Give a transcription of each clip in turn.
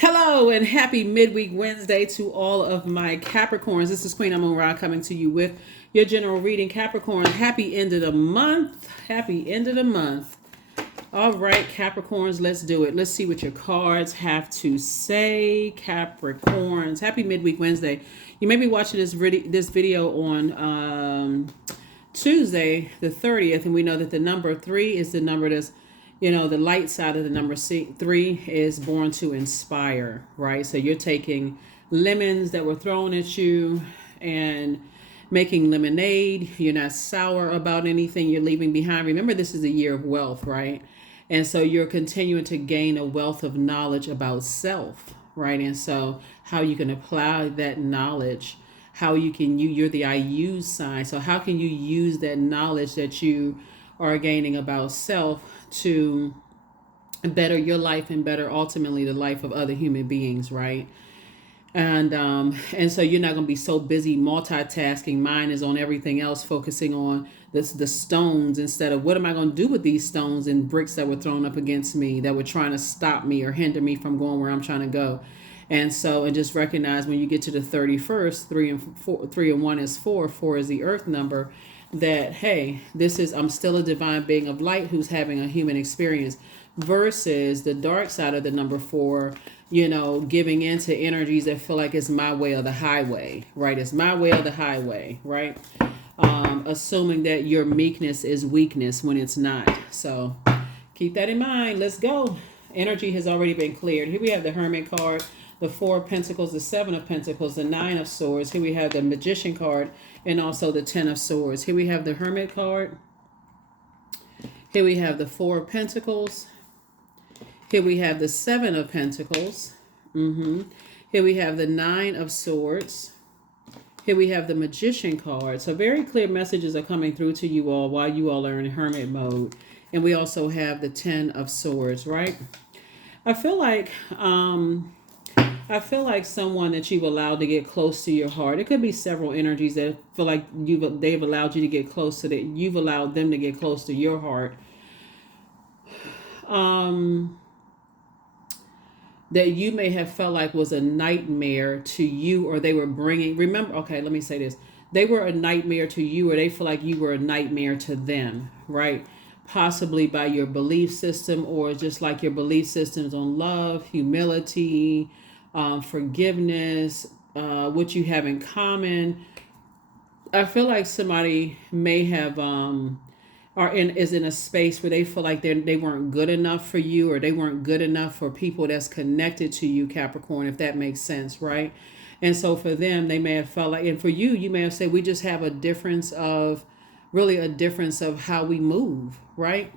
Hello and happy midweek Wednesday to all of my Capricorns. This is Queen Amun Ra coming to you with your general reading. Capricorn, happy end of the month. Happy end of the month. All right, Capricorns, let's do it. Let's see what your cards have to say. Capricorns, happy midweek Wednesday. You may be watching this video on Tuesday, the 30th, and we know that the number 3 is the number that's the light side of the number 3 is born to inspire, right? So you're taking lemons that were thrown at you and making lemonade. You're not sour about anything you're leaving behind. Remember, this is a year of wealth, right? And so you're continuing to gain a wealth of knowledge about self, right? And so how you can apply that knowledge, how you can, you're the I use sign. So how can you use that knowledge that you are gaining about self to better your life and better ultimately the life of other human beings, right? And so you're not going to be so busy multitasking. Mine is on everything else, focusing on the stones instead of what am I going to do with these stones and bricks that were thrown up against me that were trying to stop me or hinder me from going where I'm trying to go. And just recognize when you get to the 31st, 3 and 1 is 4 is the earth number, that, hey, I'm still a divine being of light who's having a human experience, versus the dark side of the number 4, giving into energies that feel like it's my way or the highway, right? It's my way or the highway, right? Assuming that your meekness is weakness when it's not. So keep that in mind. Let's go. Energy has already been cleared. Here we have the Hermit card, the 4 of Pentacles, the 7 of Pentacles, the 9 of Swords. Here we have the Magician card and also the 10 of Swords. Here we have the Hermit card. Here we have the 4 of Pentacles. Here we have the 7 of Pentacles. Here we have the 9 of Swords. Here we have the Magician card. So very clear messages are coming through to you all while you all are in Hermit mode. And we also have the 10 of Swords, right? I feel like someone that you've allowed to get close to your heart. It could be several energies that feel like they've allowed you to get close to that. You've allowed them to get close to your heart. That you may have felt like was a nightmare to you, or they were bringing. Remember, okay, let me say this: they were a nightmare to you, or they feel like you were a nightmare to them, right? Possibly by your belief system, or just like your belief systems on love, humility, forgiveness, what you have in common. I feel like somebody may have is in a space where they feel like they weren't good enough for you, or they weren't good enough for people that's connected to you, Capricorn, if that makes sense, right? And so for them, they may have felt like, and for you, you may have said, we just have a difference of how we move, right?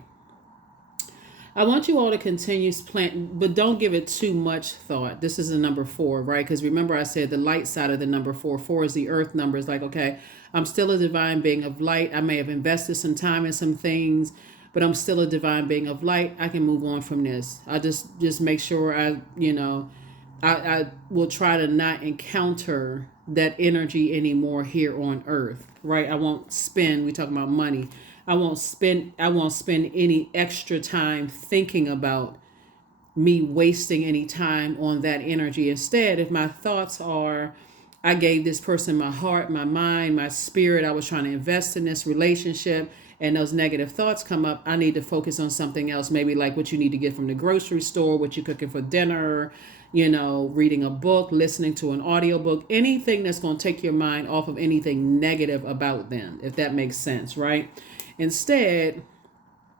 I want you all to continue plant, but don't give it too much thought. This is a number 4, right? Because remember I said the light side of the number 4 is the earth number. It's like, okay, I'm still a divine being of light. I may have invested some time in some things, but I'm still a divine being of light. I can move on from this. I just make sure I will try to not encounter that energy anymore here on earth, right? I won't spend, we talking about money. I won't spend any extra time thinking about me wasting any time on that energy. Instead, if my thoughts are, I gave this person my heart, my mind, my spirit, I was trying to invest in this relationship, and those negative thoughts come up, I need to focus on something else. Maybe like what you need to get from the grocery store, what you're cooking for dinner, reading a book, listening to an audiobook, anything that's going to take your mind off of anything negative about them, if that makes sense, right? Instead,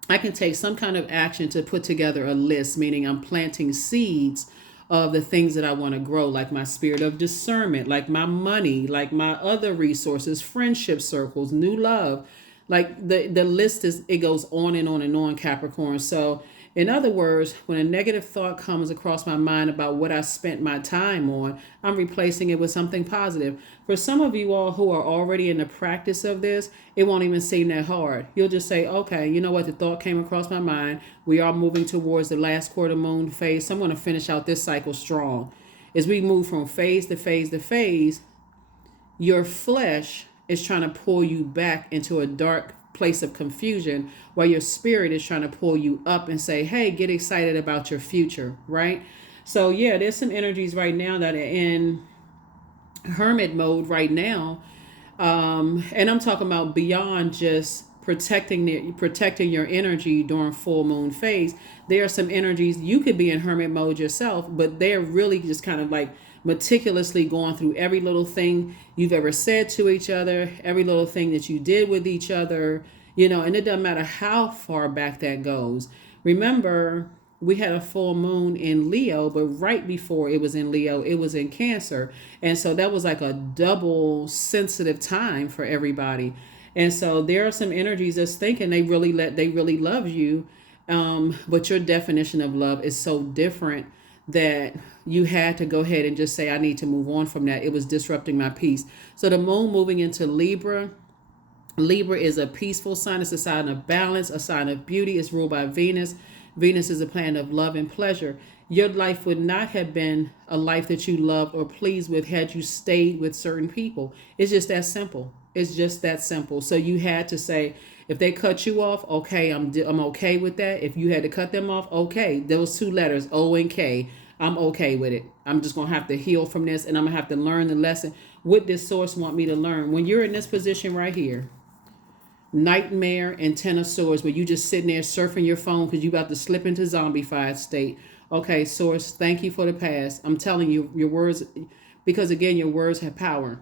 I can take some kind of action to put together a list, meaning I'm planting seeds of the things that I want to grow, like my spirit of discernment, like my money, like my other resources, friendship circles, new love. Like the list it goes on and on and on, Capricorn. So in other words, when a negative thought comes across my mind about what I spent my time on, I'm replacing it with something positive. For some of you all who are already in the practice of this, it won't even seem that hard. You'll just say, okay, you know what? The thought came across my mind. We are moving towards the last quarter moon phase. So I'm going to finish out this cycle strong. As we move from phase to phase to phase, your flesh is trying to pull you back into a dark place of confusion, while your spirit is trying to pull you up and say, hey, get excited about your future, right? So yeah, there's some energies right now that are in hermit mode right now. And I'm talking about beyond just protecting your energy during full moon phase. There are some energies you could be in hermit mode yourself, but they're really just kind of like meticulously going through every little thing you've ever said to each other, every little thing that you did with each other, and it doesn't matter how far back that goes. Remember, we had a full moon in Leo, but right before it was in Leo, it was in Cancer. And so that was like a double sensitive time for everybody. And so there are some energies that's thinking they really love you. But your definition of love is so different that you had to go ahead and just say, I need to move on from that. It was disrupting my peace. So the moon moving into Libra. Libra is a peaceful sign. It's a sign of balance, a sign of beauty. It's ruled by Venus. Venus is a planet of love and pleasure. Your life would not have been a life that you loved or pleased with had you stayed with certain people. It's just that simple. It's just that simple. So you had to say, if they cut you off, okay, I'm okay with that. If you had to cut them off, okay, those two letters, O and K, I'm okay with it. I'm just going to have to heal from this, and I'm going to have to learn the lesson. What does source want me to learn? When you're in this position right here, nightmare and ten of swords, where you just sitting there surfing your phone because you about to slip into zombified state. Okay, source, thank you for the past. I'm telling you, your words, because again, your words have power.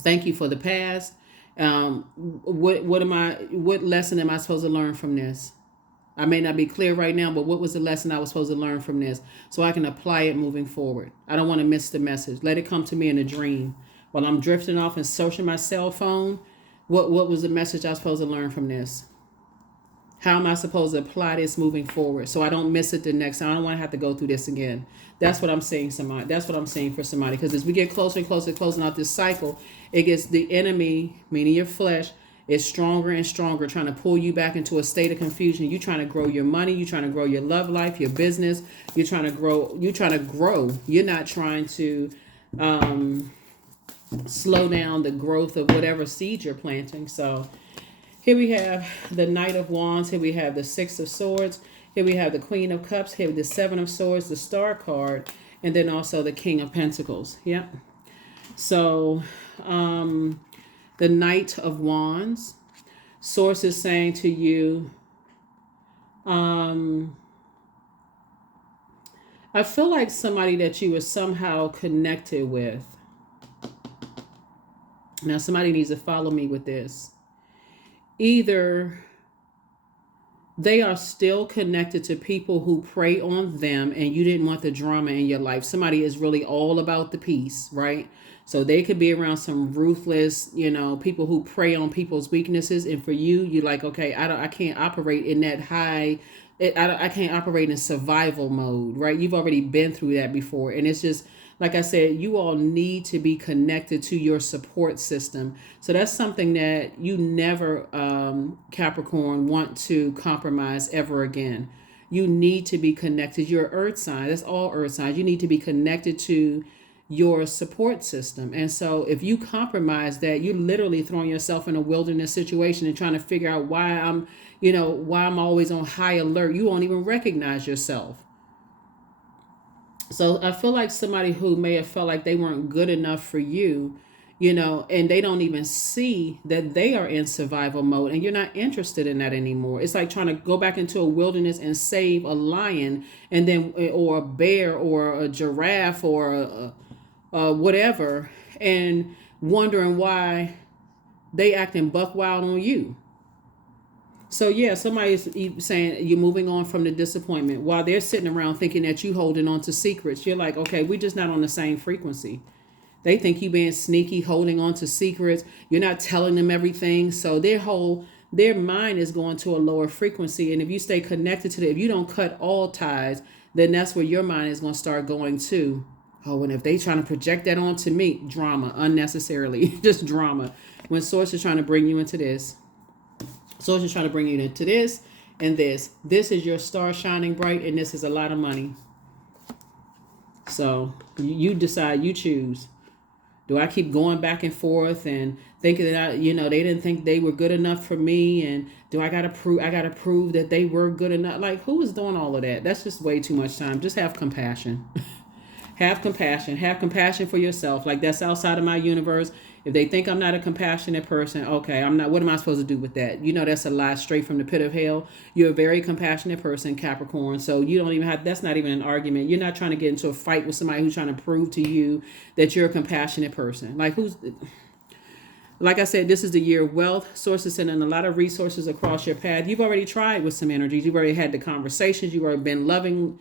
Thank you for the past. What lesson am I supposed to learn from this? I may not be clear right now, but what was the lesson I was supposed to learn from this so I can apply it moving forward? I don't want to miss the message. Let it come to me in a dream. While I'm drifting off and searching my cell phone, what was the message I was supposed to learn from this? How am I supposed to apply this moving forward so I don't miss it the next time? I don't want to have to go through this again. That's what I'm saying, somebody. That's what I'm saying for somebody. Because as we get closer and closer, closing out this cycle, it gets the enemy, meaning your flesh, is stronger and stronger, trying to pull you back into a state of confusion. You're trying to grow your money. You're trying to grow your love life, your business. You're trying to grow. You're not trying to slow down the growth of whatever seed you're planting. So here we have the Knight of Wands. Here we have the Six of Swords. Here we have the Queen of Cups. Here the Seven of Swords, the Star card, and then also the King of Pentacles. Yep. So the Knight of Wands. Source is saying to you, I feel like somebody that you were somehow connected with. Now, somebody needs to follow me with this. Either they are still connected to people who prey on them and you didn't want the drama in your life. Somebody is really all about the peace, right? So they could be around some ruthless, people who prey on people's weaknesses. And for you, you're like, okay, I can't operate in that high. I can't operate in survival mode, right? You've already been through that before. And it's just, like I said, you all need to be connected to your support system. So that's something that you never, Capricorn, want to compromise ever again. You need to be connected. You're an earth sign. That's all earth signs. You need to be connected to your support system. And so if you compromise that, you're literally throwing yourself in a wilderness situation and trying to figure out why I'm always on high alert. You won't even recognize yourself. So I feel like somebody who may have felt like they weren't good enough for you, and they don't even see that they are in survival mode and you're not interested in that anymore. It's like trying to go back into a wilderness and save a lion and then, or a bear or a giraffe or whatever, and wondering why they acting buck wild on you. So yeah, somebody's saying you're moving on from the disappointment while they're sitting around thinking that you holding on to secrets. You're like, okay, we're just not on the same frequency. They think you being sneaky, holding on to secrets. You're not telling them everything. So their mind is going to a lower frequency. And if you stay connected to it, if you don't cut all ties, then that's where your mind is going to start going to. Oh, and if they trying to project that onto me, drama, unnecessarily, just drama. When Source is trying to bring you into this. Source is trying to bring you into this and this. This is your star shining bright, and this is a lot of money. So you decide, you choose. Do I keep going back and forth and thinking that they didn't think they were good enough for me, and do I gotta prove that they were good enough. Like, who is doing all of that? That's just way too much time. Just have compassion. Have compassion. Have compassion for yourself. Like, that's outside of my universe. If they think I'm not a compassionate person, okay, I'm not. What am I supposed to do with that? That's a lie straight from the pit of hell. You're a very compassionate person, Capricorn. So you don't even have, that's not even an argument. You're not trying to get into a fight with somebody who's trying to prove to you that you're a compassionate person. Like I said, this is the year of wealth, sources, sending a lot of resources across your path. You've already tried with some energies. You've already had the conversations. You've already been loving.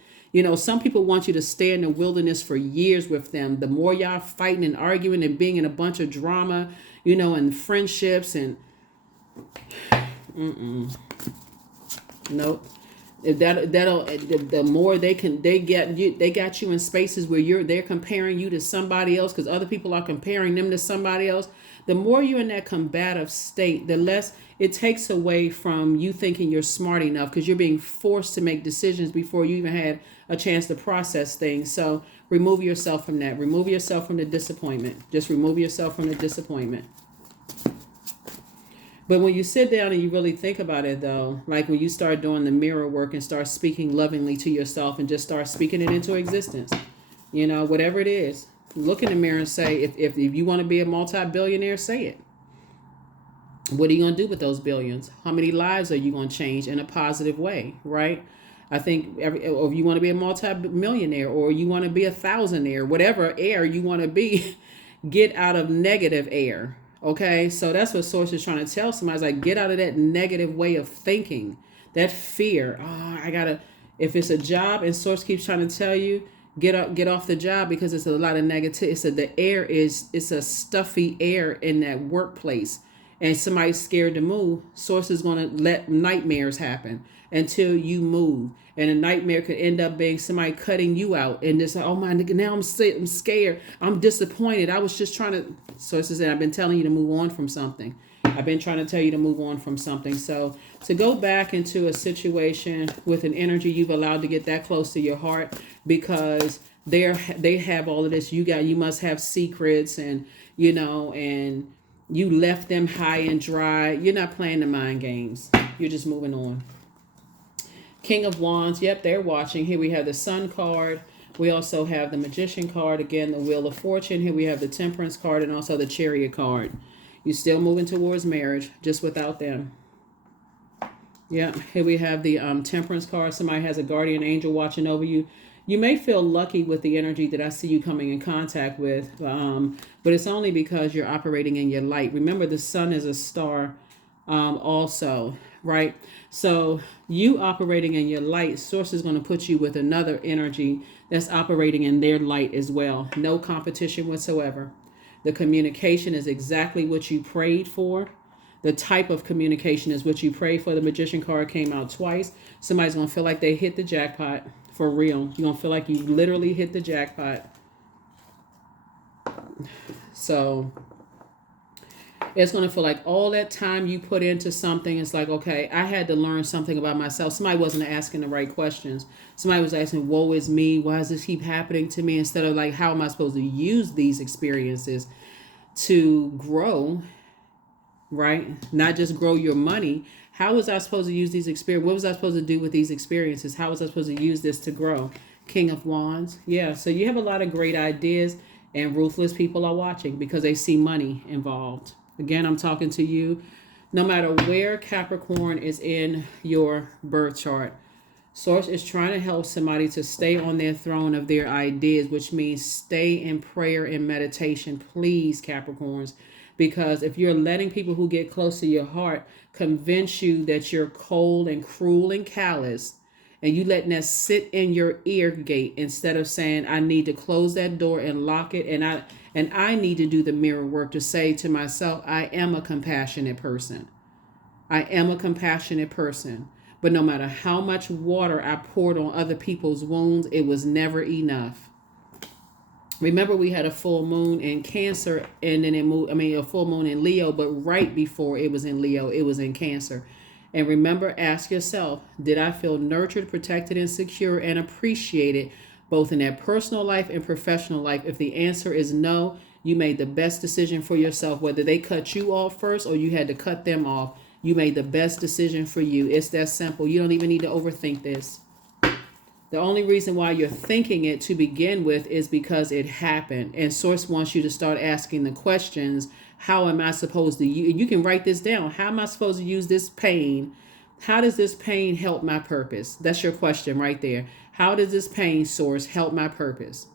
Some people want you to stay in the wilderness for years with them. The more y'all fighting and arguing and being in a bunch of drama, and friendships and nope. If that'll the more they got you in spaces where they're comparing you to somebody else because other people are comparing them to somebody else. The more you're in that combative state, the less it takes away from you thinking you're smart enough, because you're being forced to make decisions before you even had a chance to process things. So remove yourself from that. Remove yourself from the disappointment. Just remove yourself from the disappointment. But when you sit down and you really think about it, though, like when you start doing the mirror work and start speaking lovingly to yourself and just start speaking it into existence, whatever it is, look in the mirror and say, if you want to be a multi-billionaire, say it. What are you going to do with those billions? How many lives are you going to change in a positive way, right? I think if you want to be a multi-millionaire or you want to be a thousandaire, whatever air you want to be, get out of negative air. Okay, so that's what Source is trying to tell somebody. It's like, get out of that negative way of thinking, that fear. If it's a job and Source keeps trying to tell you, get off the job because it's a lot of negativity. It's a stuffy air in that workplace, and somebody's scared to move. Source is going to let nightmares happen until you move. And a nightmare could end up being somebody cutting you out. And it's like, oh my, now I'm scared. I'm disappointed. I was just trying to, Sources said, I've been telling you to move on from something. I've been trying to tell you to move on from something. So to go back into a situation with an energy you've allowed to get that close to your heart because they have all of this. You must have secrets and you left them high and dry. You're not playing the mind games. You're just moving on. King of Wands. Yep, they're watching. Here we have the Sun card. We also have the Magician card. Again, the Wheel of Fortune. Here we have the Temperance card and also the Chariot card. You're still moving towards marriage, just without them. Yeah, here we have the Temperance card. Somebody has a guardian angel watching over you. You may feel lucky with the energy that I see you coming in contact with, but it's only because you're operating in your light. Remember, the sun is a star also, right? So you operating in your light, Source is going to put you with another energy that's operating in their light as well. No competition whatsoever. The communication is exactly what you prayed for. The type of communication is what you prayed for. The Magician card came out twice. Somebody's going to feel like they hit the jackpot. For real. You're going to feel like you literally hit the jackpot. So it's going to feel like all that time you put into something, it's like, okay, I had to learn something about myself. Somebody wasn't asking the right questions. Somebody was asking, woe is me. Why does this keep happening to me? Instead of like, how am I supposed to use these experiences to grow, right? Not just grow your money. How was I supposed to use these experiences? What was I supposed to do with these experiences? How was I supposed to use this to grow? King of Wands. Yeah, so you have a lot of great ideas, and ruthless people are watching because they see money involved. Again, I'm talking to you. No matter where Capricorn is in your birth chart, Source is trying to help somebody to stay on their throne of their ideas, which means stay in prayer and meditation, please, Capricorns. Because if you're letting people who get close to your heart convince you that you're cold and cruel and callous, and you letting that sit in your ear gate instead of saying, I need to close that door and lock it, and I need to do the mirror work to say to myself, I am a compassionate person. I am a compassionate person. But no matter how much water I poured on other people's wounds, it was never enough. Remember, we had a full moon in Cancer, and then a full moon in Leo, but right before it was in Leo, it was in Cancer. And remember, ask yourself, did I feel nurtured, protected, and secure and appreciated both in that personal life and professional life? If the answer is no, You made the best decision for yourself, whether they cut you off first or you had to cut them off. You made the best decision for you. It's that simple. You don't even need to overthink this. The only reason why you're thinking it to begin with is because it happened. And Source wants you to start asking the questions. How am I supposed to use? You can write this down. How am I supposed to use this pain? How does this pain help my purpose? That's your question right there. How does this pain, Source, help my purpose?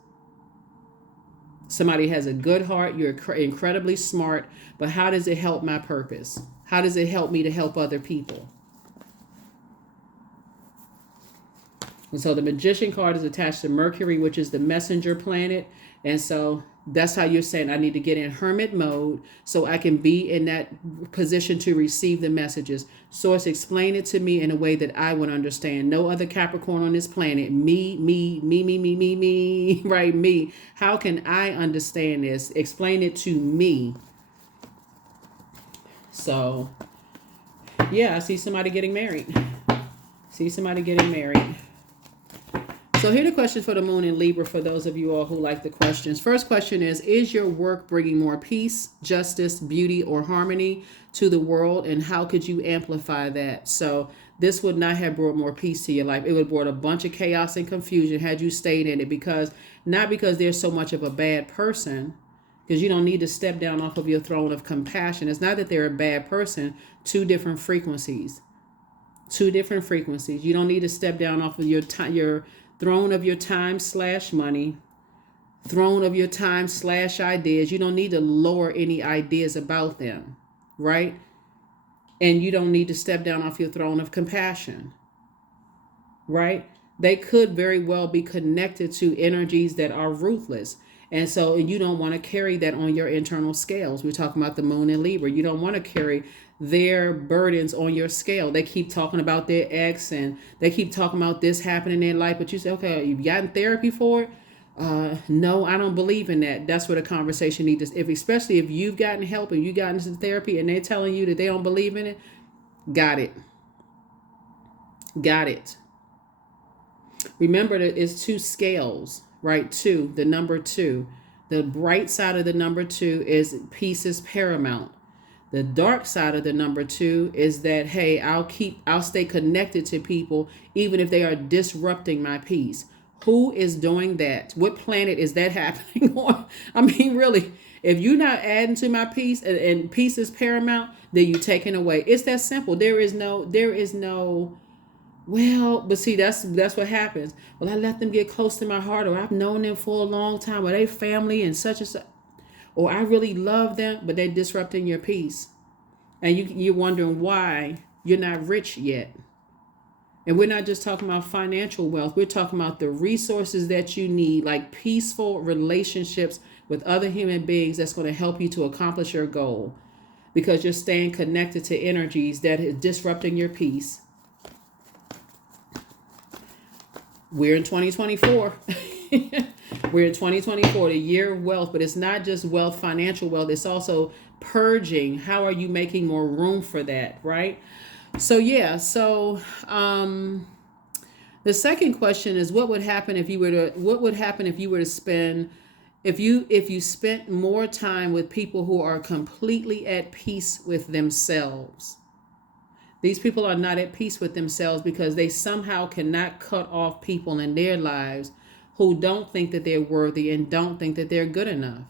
Somebody has a good heart. You're incredibly smart. But how does it help my purpose? How does it help me to help other people? And so the Magician card is attached to Mercury, which is the messenger planet. And so that's how you're saying, I need to get in hermit mode so I can be in that position to receive the messages. Source, explain it to me in a way that I would understand. No other Capricorn on this planet. Me, right? Me. How can I understand this? Explain it to me. So, yeah, I see somebody getting married. So here are the questions for the moon in Libra for those of you all who like the questions. First question is your work bringing more peace, justice, beauty, or harmony to the world? And how could you amplify that? So this would not have brought more peace to your life. It would have brought a bunch of chaos and confusion had you stayed in it, not because there's so much of a bad person, because you don't need to step down off of your throne of compassion. It's not that they're a bad person, two different frequencies. You don't need to step down off of your throne of your time/money, throne of your time/ideas. You don't need to lower any ideas about them, right? And you don't need to step down off your throne of compassion, right? They could very well be connected to energies that are ruthless. And so you don't want to carry that on your internal scales. We're talking about the moon in Libra. You don't want to carry their burdens on your scale. They keep talking about their ex and they keep talking about this happening in their life. But you say, okay, you've gotten therapy for it? No, I don't believe in that. That's where the conversation needs to, especially if you've gotten help and you gotten into therapy and they're telling you that they don't believe in it. Got it. Remember that it's two scales, right? The number 2. The bright side of the number 2 is peace is paramount. The dark side of the number 2 is that, hey, I'll stay connected to people even if they are disrupting my peace. Who is doing that? What planet is that happening on? I mean, really, if you're not adding to my peace and peace is paramount, then you're taking away. It's that simple. There is no, well, but see, that's what happens. Well, I let them get close to my heart, or I've known them for a long time, or they family and such and such. Or I really love them, but they're disrupting your peace. And you're wondering why you're not rich yet. And we're not just talking about financial wealth. We're talking about the resources that you need, like peaceful relationships with other human beings that's going to help you to accomplish your goal. Because you're staying connected to energies that is disrupting your peace. We're in 2024. We're in 2024, the year of wealth, but it's not just wealth, financial wealth. It's also purging. How are you making more room for that, right? So, yeah. So, the second question is, what would happen if you spent more time with people who are completely at peace with themselves? These people are not at peace with themselves because they somehow cannot cut off people in their lives who don't think that they're worthy and don't think that they're good enough.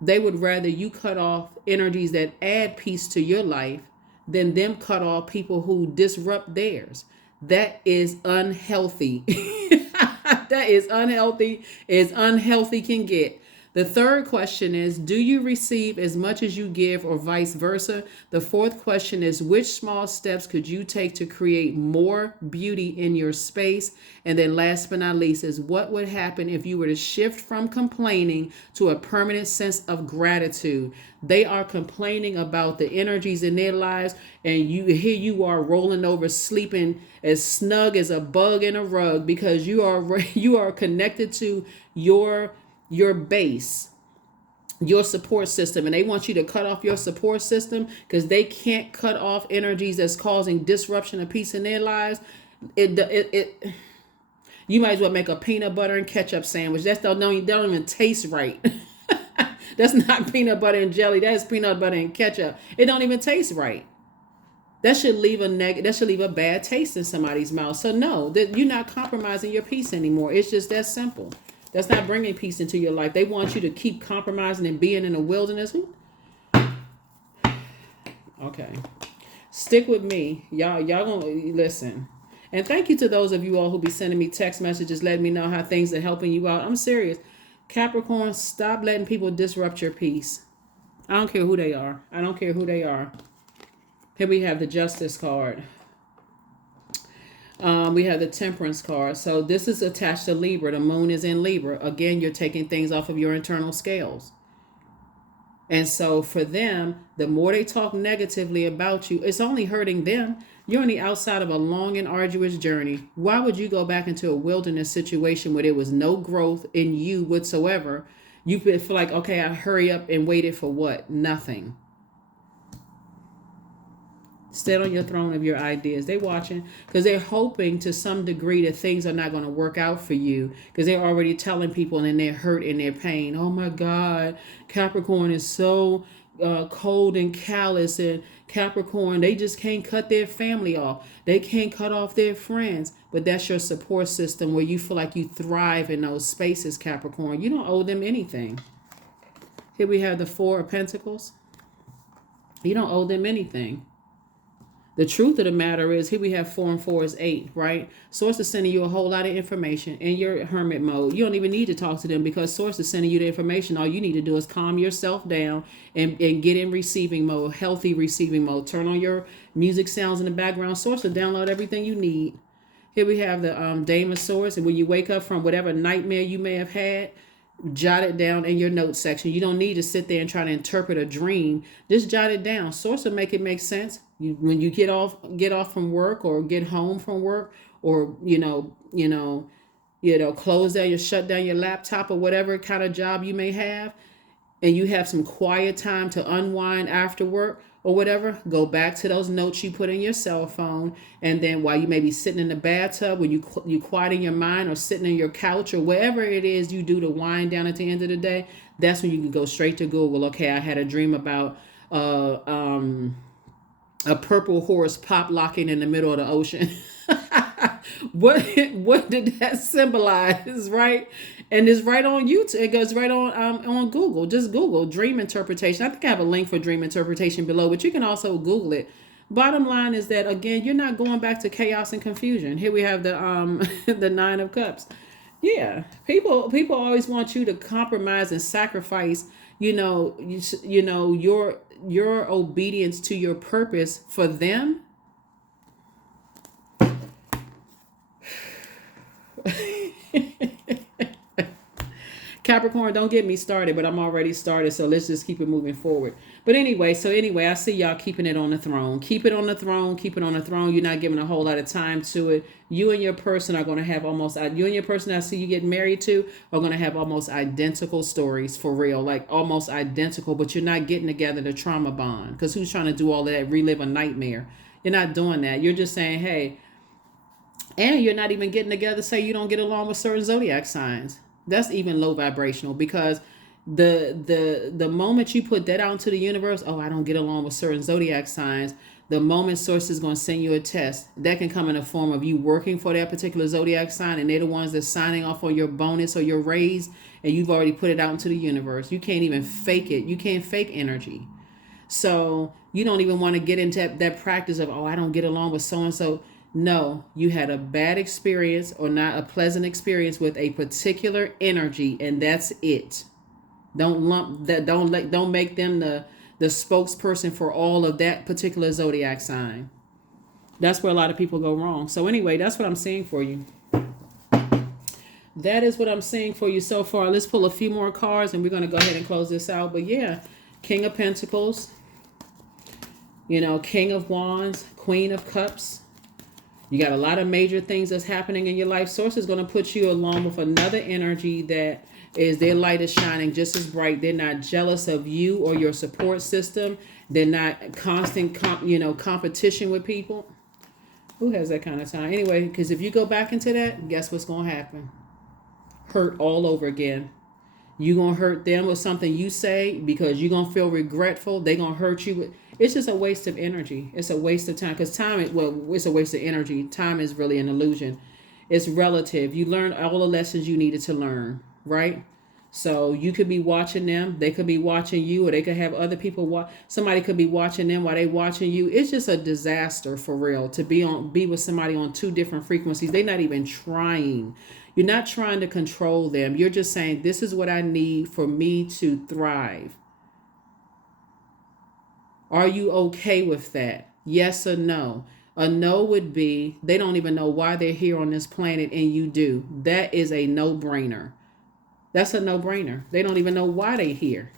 They would rather you cut off energies that add peace to your life than them cut off people who disrupt theirs. That is unhealthy. That is unhealthy as unhealthy can get. The third question is, do you receive as much as you give or vice versa? The fourth question is, which small steps could you take to create more beauty in your space? And then last but not least is, what would happen if you were to shift from complaining to a permanent sense of gratitude? They are complaining about the energies in their lives, and here you are rolling over, sleeping as snug as a bug in a rug because you are connected to your base, your support system, and they want you to cut off your support system because they can't cut off energies that's causing disruption of peace in their lives. You might as well make a peanut butter and ketchup sandwich. That's don't even taste right. That's not peanut butter and jelly. That is peanut butter and ketchup. It don't even taste right. That should leave a bad taste in somebody's mouth. So no, that you're not compromising your peace anymore. It's just that simple. That's not bringing peace into your life. They want you to keep compromising and being in the wilderness. Okay. Stick with me. Y'all gonna listen. And thank you to those of you all who be sending me text messages letting me know how things are helping you out. I'm serious. Capricorn, stop letting people disrupt your peace. I don't care who they are. I don't care who they are. Here we have the Justice card. We have the Temperance card. So this is attached to Libra. The moon is in Libra. Again, you're taking things off of your internal scales. And so for them, the more they talk negatively about you, it's only hurting them. You're on the outside of a long and arduous journey. Why would you go back into a wilderness situation where there was no growth in you whatsoever? You feel like, okay, I hurry up and waited for what? Nothing. Sit on your throne of your ideas. They watching because they're hoping to some degree that things are not going to work out for you because they're already telling people and they're hurt and their pain. Oh my God, Capricorn is so cold and callous, and Capricorn, they just can't cut their family off. They can't cut off their friends. But that's your support system where you feel like you thrive in those spaces, Capricorn. You don't owe them anything. Here we have the Four of Pentacles. You don't owe them anything. The truth of the matter is, here we have 4 and 4 is 8, right? Source is sending you a whole lot of information in your hermit mode. You don't even need to talk to them because Source is sending you the information. All you need to do is calm yourself down and get in receiving mode, healthy receiving mode. Turn on your music sounds in the background. Source will download everything you need. Here we have the Dame of Swords. And when you wake up from whatever nightmare you may have had, jot it down in your notes section. You don't need to sit there and try to interpret a dream. Just jot it down. Source will make it make sense. When you get off from work or get home from work, or close down, you shut down your laptop or whatever kind of job you may have, and you have some quiet time to unwind after work or whatever, go back to those notes you put in your cell phone, and then while you may be sitting in the bathtub, when you quieting your mind, or sitting on your couch, or wherever it is you do to wind down at the end of the day, that's when you can go straight to Google. Okay, I had a dream about a purple horse pop locking in the middle of the ocean. What did that symbolize, right? And it's right on YouTube. It goes right on Google. Just Google dream interpretation. I think I have a link for dream interpretation below, but you can also Google it. Bottom line is that, again, you're not going back to chaos and confusion. Here we have the the 9 of Cups. Yeah, people always want you to compromise and sacrifice, your obedience to your purpose for them. Capricorn, don't get me started, but I'm already started, so let's just keep it moving forward. But anyway, I see y'all keeping it on the throne. Keep it on the throne. Keep it on the throne. You're not giving a whole lot of time to it. You and your person are going to have you and your person I see you get married to are going to have almost identical stories, for real, like almost identical, but you're not getting together to trauma bond, because who's trying to do all of that, relive a nightmare? You're not doing that. You're just saying, hey, and you're not even getting together to say you don't get along with certain zodiac signs. That's even low vibrational, because the moment you put that out into the universe, oh, I don't get along with certain zodiac signs, the moment Source is going to send you a test, that can come in the form of you working for that particular zodiac sign, and they're the ones that's signing off on your bonus or your raise, and you've already put it out into the universe. You can't even fake it. You can't fake energy. So you don't even want to get into that practice of, oh, I don't get along with so-and-so. No, you had a bad experience or not a pleasant experience with a particular energy, and that's it. Don't lump that. Don't make them the spokesperson for all of that particular zodiac sign. That's where a lot of people go wrong. So anyway, that's what I'm seeing for you. That is what I'm seeing for you so far. Let's pull a few more cards, and we're going to go ahead and close this out. But yeah, King of Pentacles, King of Wands, Queen of Cups. You got a lot of major things that's happening in your life. Source is going to put you along with another energy that is, their light is shining just as bright. They're not jealous of you or your support system. They're not constant, competition with people. Who has that kind of time? Anyway, because if you go back into that, guess what's going to happen? Hurt all over again. You going to hurt them with something you say because you're going to feel regretful. They going to hurt you. It's just a waste of energy. It's a waste of time. Because it's a waste of energy. Time is really an illusion. It's relative. You learned all the lessons you needed to learn, right? So you could be watching them. They could be watching you, or they could have other people watch. Somebody could be watching them while they watching you. It's just a disaster for real to be with somebody on two different frequencies. They're not even trying. You're not trying to control them. You're just saying, this is what I need for me to thrive. Are you okay with that? Yes or no? A no would be, they don't even know why they're here on this planet and you do. That is a no-brainer. That's a no-brainer. They don't even know why they're here.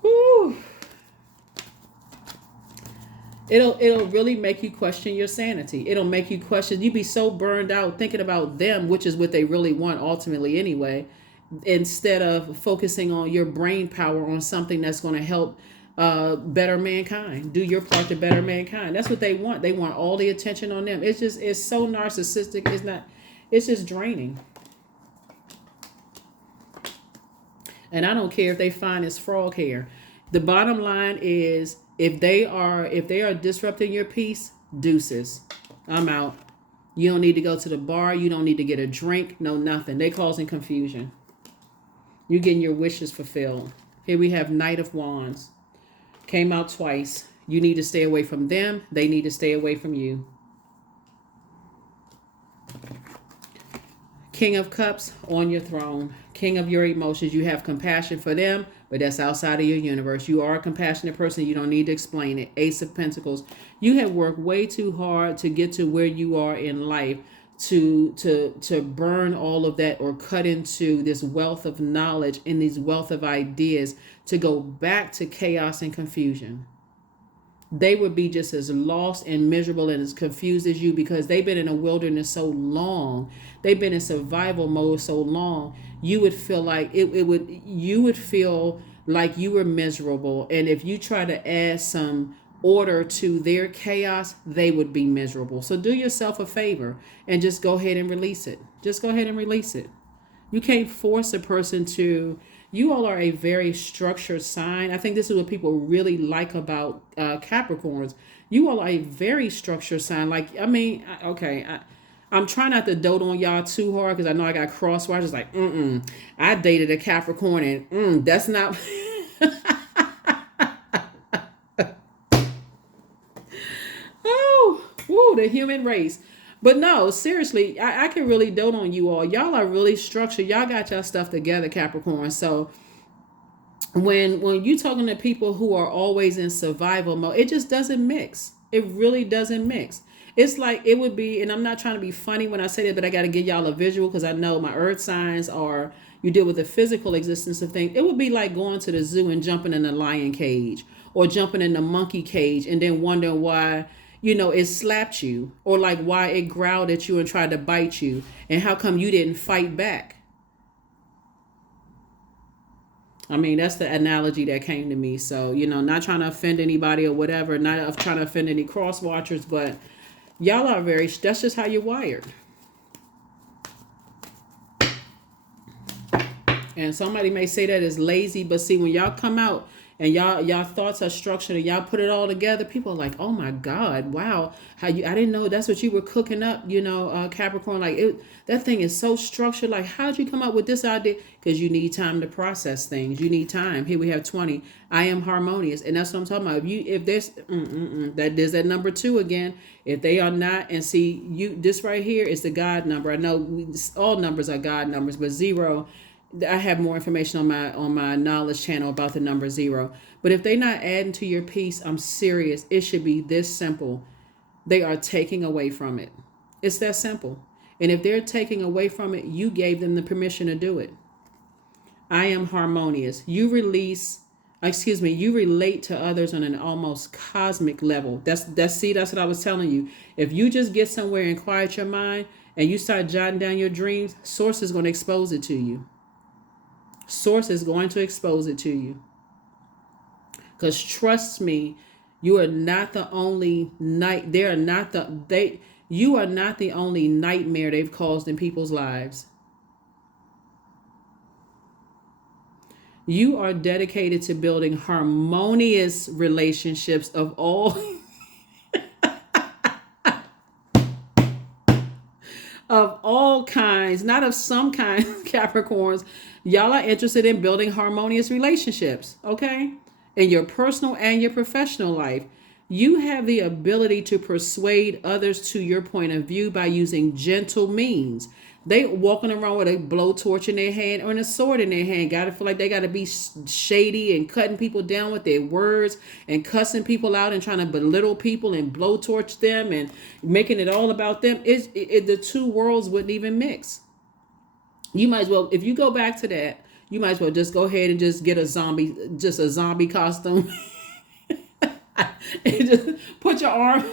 Whew. It'll really make you question your sanity. It'll make you question. You'd be so burned out thinking about them, which is what they really want ultimately anyway, instead of focusing on your brain power on something that's going to help better mankind. Do your part to better mankind. That's what they want. They want all the attention on them. It's so narcissistic. It's just draining. And I don't care if they find it's frog hair. The bottom line is, if they are disrupting your peace, deuces. I'm out. You don't need to go to the bar. You don't need to get a drink. No, nothing. They causing confusion. You're getting your wishes fulfilled. Here we have Knight of Wands. Came out twice. You need to stay away from them. They need to stay away from you. King of Cups on your throne. King of your emotions. You have compassion for them, but that's outside of your universe. You are a compassionate person. You don't need to explain it. Ace of Pentacles. You have worked way too hard to get to where you are in life, to burn all of that or cut into this wealth of knowledge and these wealth of ideas to go back to chaos and confusion. They would be just as lost and miserable and as confused as you, because they've been in a wilderness so long. They've been in survival mode so long. You would feel like you would feel like you were miserable. And if you try to add some order to their chaos, they would be miserable. So do yourself a favor and just go ahead and release it. Just go ahead and release it. You can't force a person to. You all are a very structured sign. I think this is what people really like about Capricorns. You all are a very structured sign. I'm trying not to dote on y'all too hard because I know I got crosswise. Like, I dated a Capricorn and that's not. Oh, woo, the human race. But no, seriously, I can really dote on you all. Y'all are really structured. Y'all got y'all stuff together, Capricorn. So when you talking to people who are always in survival mode, it just doesn't mix. It really doesn't mix. It's like it would be, and I'm not trying to be funny when I say that, but I got to give y'all a visual because I know my earth signs are, you deal with the physical existence of things. It would be like going to the zoo and jumping in the lion cage or jumping in the monkey cage and then wondering why it slapped you, or like why it growled at you and tried to bite you, and how come you didn't fight back. I mean, that's the analogy that came to me. So, not trying to offend anybody or whatever, not trying to offend any cross watchers, but y'all are that's just how you're wired. And somebody may say that is lazy, but see, when y'all come out and y'all thoughts are structured and y'all put it all together, people are like, oh my God, wow, I didn't know that's what you were cooking up, Capricorn. Like that thing is so structured. Like, how'd you come up with this idea? Because you need time to process things. You need time. Here we have 20. I am harmonious, and that's what I'm talking about. If there's there's that number 2 again. If they are not, and see this right here is the God number. I know all numbers are God numbers, but 0. I have more information on my knowledge channel about the number 0. But if they're not adding to your peace, I'm serious. It should be this simple. They are taking away from it. It's that simple. And if they're taking away from it, you gave them the permission to do it. I am harmonious. You relate to others on an almost cosmic level. That's what I was telling you. If you just get somewhere and quiet your mind and you start jotting down your dreams, Source is going to expose it to you. Source is going to expose it to you. Because trust me, you are not the only night. They are not the they. You are not the only nightmare they've caused in people's lives. You are dedicated to building harmonious relationships of all of all kinds, not of some kind, Capricorns. Y'all are interested in building harmonious relationships, okay? In your personal and your professional life. You have the ability to persuade others to your point of view by using gentle means. They walking around with a blowtorch in their hand or a sword in their hand. Got to feel like they got to be shady and cutting people down with their words and cussing people out and trying to belittle people and blowtorch them and making it all about them. The two worlds wouldn't even mix. You might as well, if you go back to that, you might as well just go ahead and just get a zombie costume and just put your arms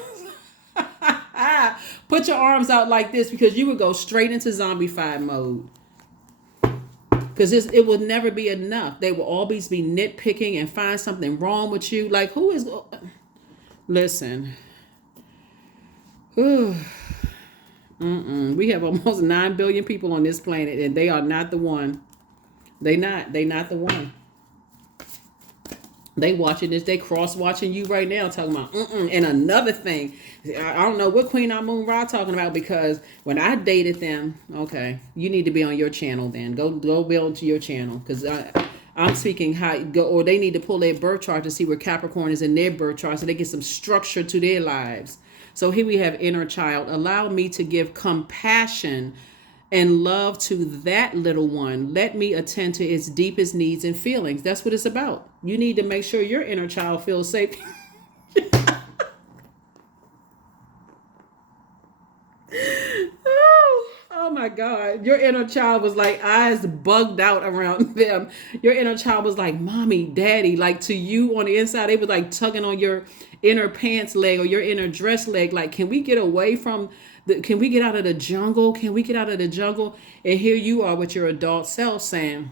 put your arms out like this, because you would go straight into zombified mode. Because it will never be enough. They will always be nitpicking and find something wrong with you. Like, who is... Listen. We have almost 9 billion people on this planet, and they are not the one. They not the one. They watching this. They cross watching you right now, talking about And another thing, I don't know what Queen Amun Ra talking about, because when I dated them, okay, you need to be on your channel. Then go build to your channel, because I'm speaking high. Or they need to pull their birth chart to see where Capricorn is in their birth chart, so they get some structure to their lives. So here we have inner child. Allow me to give compassion and love to that little one. Let me attend to its deepest needs and feelings. That's what it's about. You need to make sure your inner child feels safe. Oh my God. Your inner child was like eyes bugged out around them. Your inner child was like, mommy, daddy. Like, to you on the inside, they was like tugging on your inner pants leg or your inner dress leg. Like, can we get away from... Can we get out of the jungle? Can we get out of the jungle? And here you are with your adult self saying,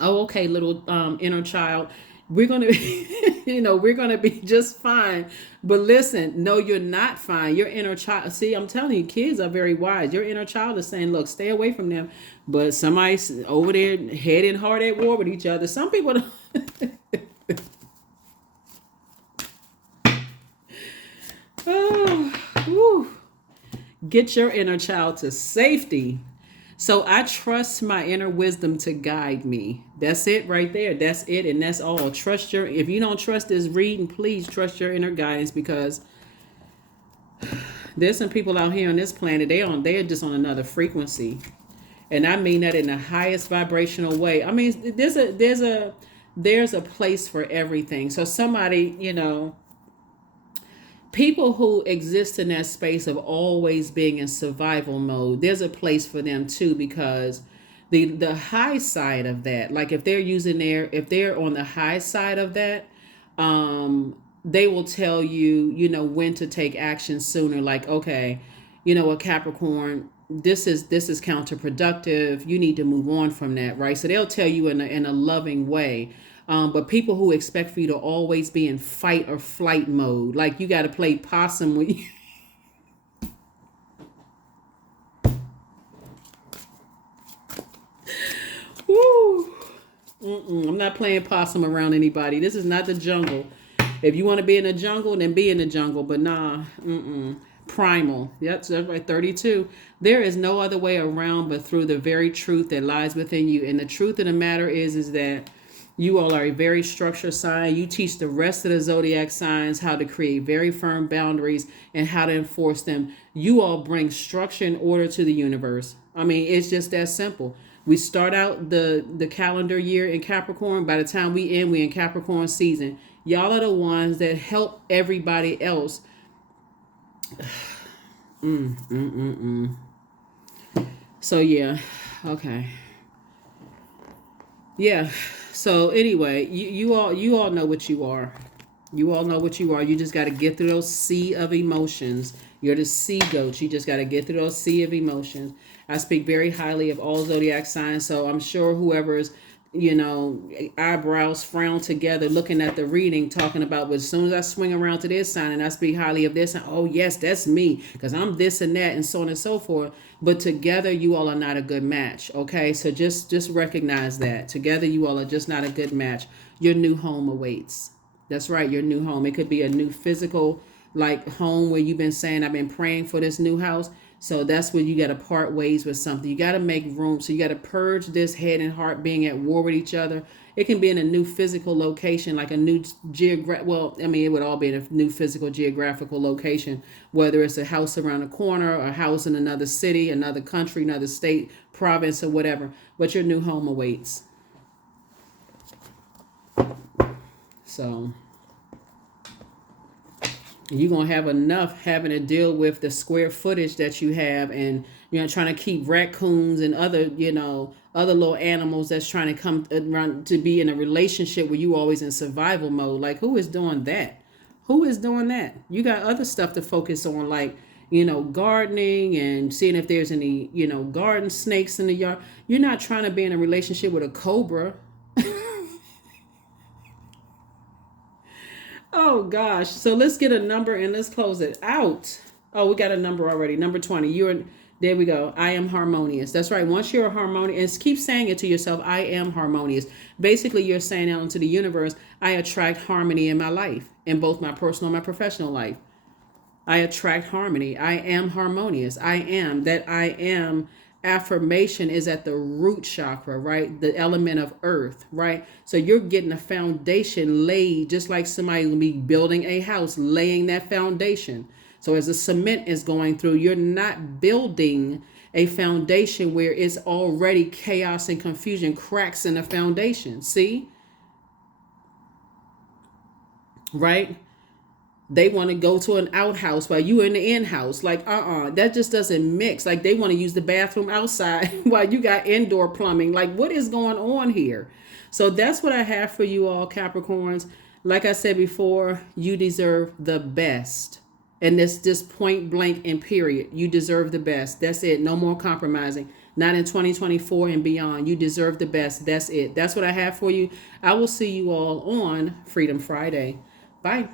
oh, okay, little inner child, we're going to, we're going to be just fine. But listen, no, you're not fine. Your inner child, see, I'm telling you, kids are very wise. Your inner child is saying, look, stay away from them. But somebody's over there head and heart at war with each other. Some people don't. Oh, whew. Get your inner child to safety. So I trust my inner wisdom to guide me. That's it right there. That's it. And that's all. If you don't trust this reading, please trust your inner guidance, because there's some people out here on this planet, they're just on another frequency. And I mean that in the highest vibrational way. I mean, there's a place for everything. So somebody, people who exist in that space of always being in survival mode, there's a place for them too, because the high side of that, like if they're on the high side of that, they will tell you, when to take action sooner. Like, okay, a Capricorn, this is counterproductive. You need to move on from that, right? So they'll tell you in a loving way. But people who expect for you to always be in fight or flight mode, like you got to play possum with you. Woo. I'm not playing possum around anybody. This is not the jungle. If you want to be in the jungle, then be in the jungle. But nah, primal. Yep, that's right, 32. There is no other way around but through the very truth that lies within you. And the truth of the matter is that you all are a very structured sign. You teach the rest of the zodiac signs how to create very firm boundaries and how to enforce them. You all bring structure and order to the universe. I mean, it's just that simple. We start out the calendar year in Capricorn. By the time we end, we're in Capricorn season. Y'all are the ones that help everybody else. So yeah, okay. Yeah. So anyway, you all know what you are. You all know what you are. You just got to get through those sea of emotions. You're the sea goats. You just got to get through those sea of emotions. I speak very highly of all zodiac signs, so I'm sure whoever is eyebrows frown together, looking at the reading, talking about, but as soon as I swing around to this sign and I speak highly of this, and oh yes, that's me, because I'm this and that, and so on and so forth. But together, you all are not a good match. Okay, so just recognize that together, you all are just not a good match. Your new home awaits. That's right, your new home. It could be a new physical, like, home where you've been saying, I've been praying for this new house. So that's where you got to part ways with something. You got to make room. So you got to purge this head and heart being at war with each other. It can be in a new physical location, like a new well, I mean, it would all be in a new physical geographical location, whether it's a house around the corner, a house in another city, another country, another state, province, or whatever. But your new home awaits. So you're going to have enough having to deal with the square footage that you have, and trying to keep raccoons and other little animals that's trying to come around to be in a relationship where you always in survival mode. Like, who is doing that? Who is doing that? You got other stuff to focus on, like, gardening and seeing if there's any, garden snakes in the yard. You're not trying to be in a relationship with a cobra. Oh gosh. So let's get a number and let's close it out. Oh, we got a number already. Number 20. There we go. I am harmonious. That's right. Once you're harmonious, keep saying it to yourself. I am harmonious. Basically, you're saying out into the universe, I attract harmony in my life, in both my personal and my professional life. I attract harmony. I am harmonious. I am. That I am affirmation is at the root chakra, right? The element of earth, right? So you're getting a foundation laid, just like somebody will be building a house, laying that foundation. So as the cement is going through, you're not building a foundation where it's already chaos and confusion, cracks in the foundation. See? Right? They want to go to an outhouse while you in the in-house. Like, that just doesn't mix. Like, they want to use the bathroom outside while you got indoor plumbing. Like, what is going on here? So that's what I have for you all, Capricorns. Like I said before, you deserve the best. And this just point blank and period. You deserve the best. That's it. No more compromising. Not in 2024 and beyond. You deserve the best. That's it. That's what I have for you. I will see you all on Freedom Friday. Bye.